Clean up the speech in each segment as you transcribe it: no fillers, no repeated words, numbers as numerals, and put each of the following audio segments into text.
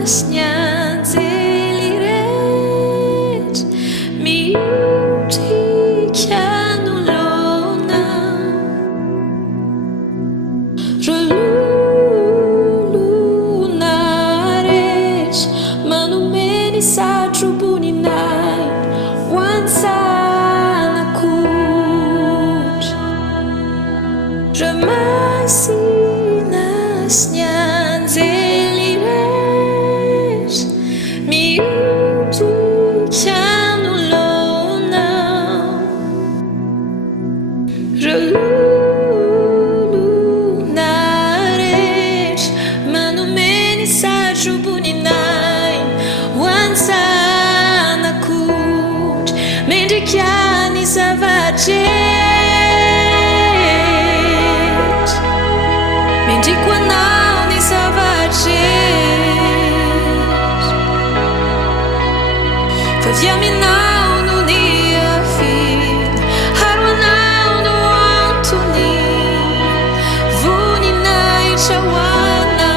nasnyanzeliret miutikyanulona relulunaret manumeni satrobuninai wansanakut remasi nasnyanzeliret miutikyanulona relulunaret manumeni satrobuninai wansanakut mendikyani savajet mendikwanao ni savajet faviaminao no niafin haruanao no antoni vuninai chawana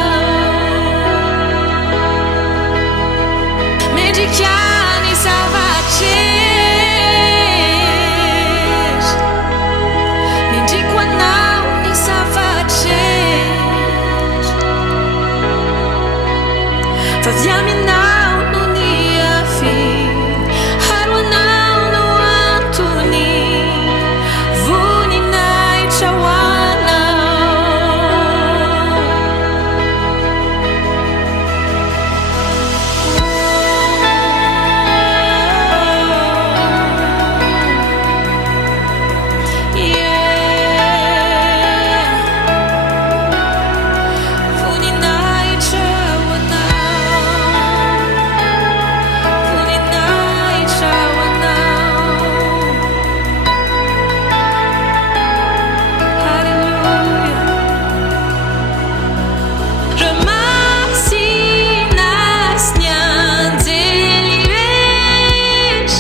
mendikyani savajet mendikwanao ni savajet faviaminao no niafin haruanao no antoni vuninai chawana vuninai chawana vuninai chawana hallelujah remasi nasnyanzeliret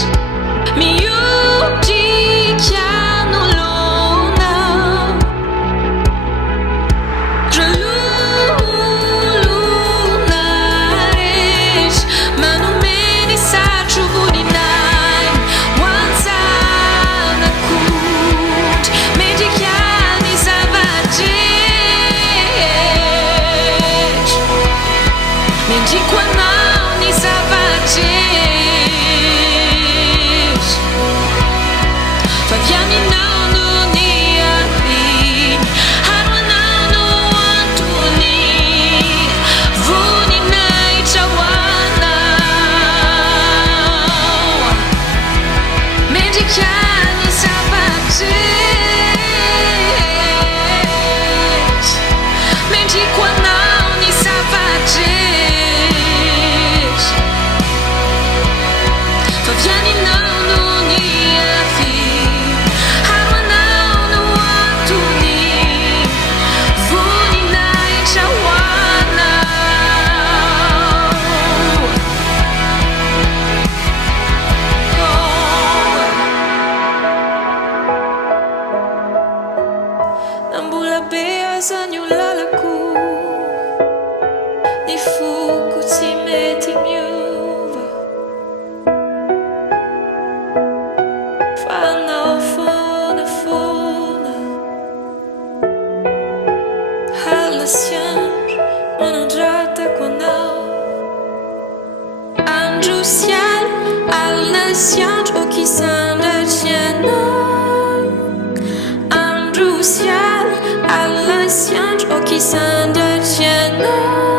miutikyanulona relulunaret manumeni satrobuninai wansanakut mendikyani savajet mendikwanao ni savajet faviaminao no niafin haruanao no antoni vuninai chawana mendikyani savajet mendikwanao ni savajet faviaminao no niafin haruanao no antoni vuninai chawana nambula beasa nyulalaku ni fuku timeti miuva fanao fona fona halasianj manandrata kwanao andrusial alasianj okisandratianao andrusial alasianj okisandratianao